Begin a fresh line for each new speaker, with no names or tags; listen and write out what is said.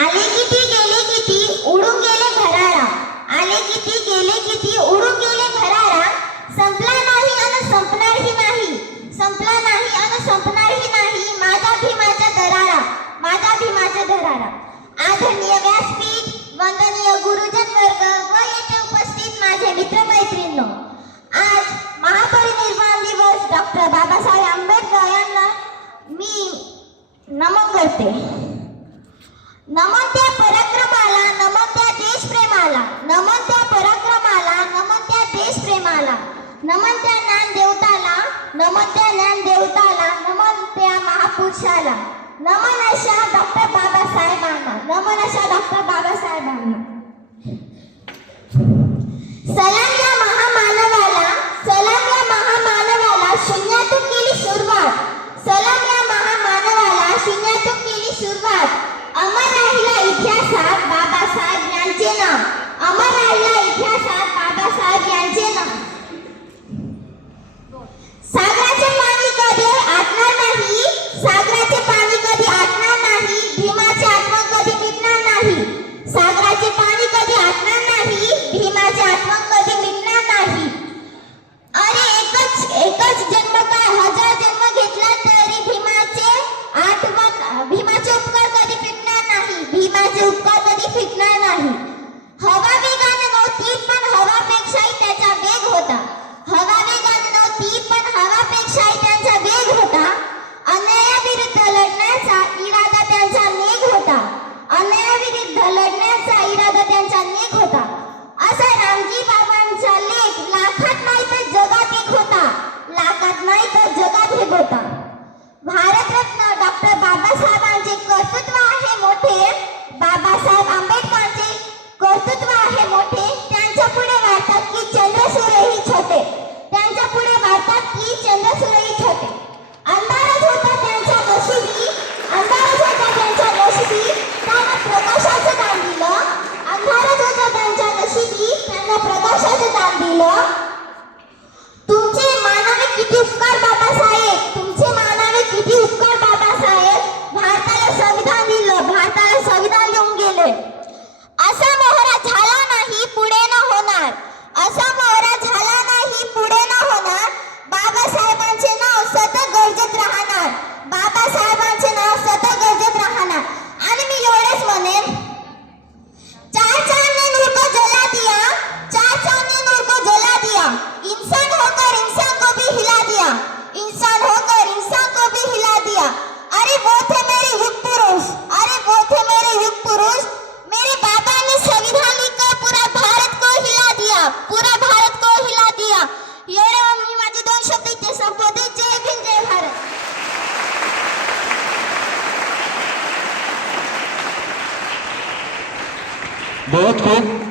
आले किती गेले किती उडून गेले भरारा. आले किती गेले किती उडून गेले भरारा. संपला नाही अन संपणारही नाही. संपला नाही अन संपणारही नाही. माझा भीमाचा दरारा. माझा भीमाचा दरारा. आदरणीय व्यासपीठ वंदनीय गुरुजन वर्ग व येथे उपस्थित माझे मित्रमैत्रिणींनो आज महापरिनिर्वाण दिवस डॉक्टर बाबासाहेब आंबेडकर यांना मी नमन करते. नमन त्या पराक्रमाला नमन त्या देशप्रेमाला नमन त्या पराक्रमाला नमन त्या देशप्रेमाला. नमन त्या ज्ञान देवताला नमन त्या ज्ञान देवताला नमन त्या महापुरुषाला. नमन अशा डॉक्टर बाबासाहेबांना नमन अशा डॉक्टर बाबासाहेबांना. पण त्यांचा वेग होता. अन्यायाविरुद्ध लढण्याचा इरादा त्यांचा नेग होता. अन्यायाविरुद्ध लढण्याचा अरे वो थे मेरे युग पुरुष अरे वो थे मेरे युग पुरुष मेरे बाबा ने संविधान लिखकर पूरा भारत को हिला दिया पूरा भारत को हिला दिया। एवढे मी माझे दोन शब्द इथे संपवते जय भीम जय भारत।
बहुत खूप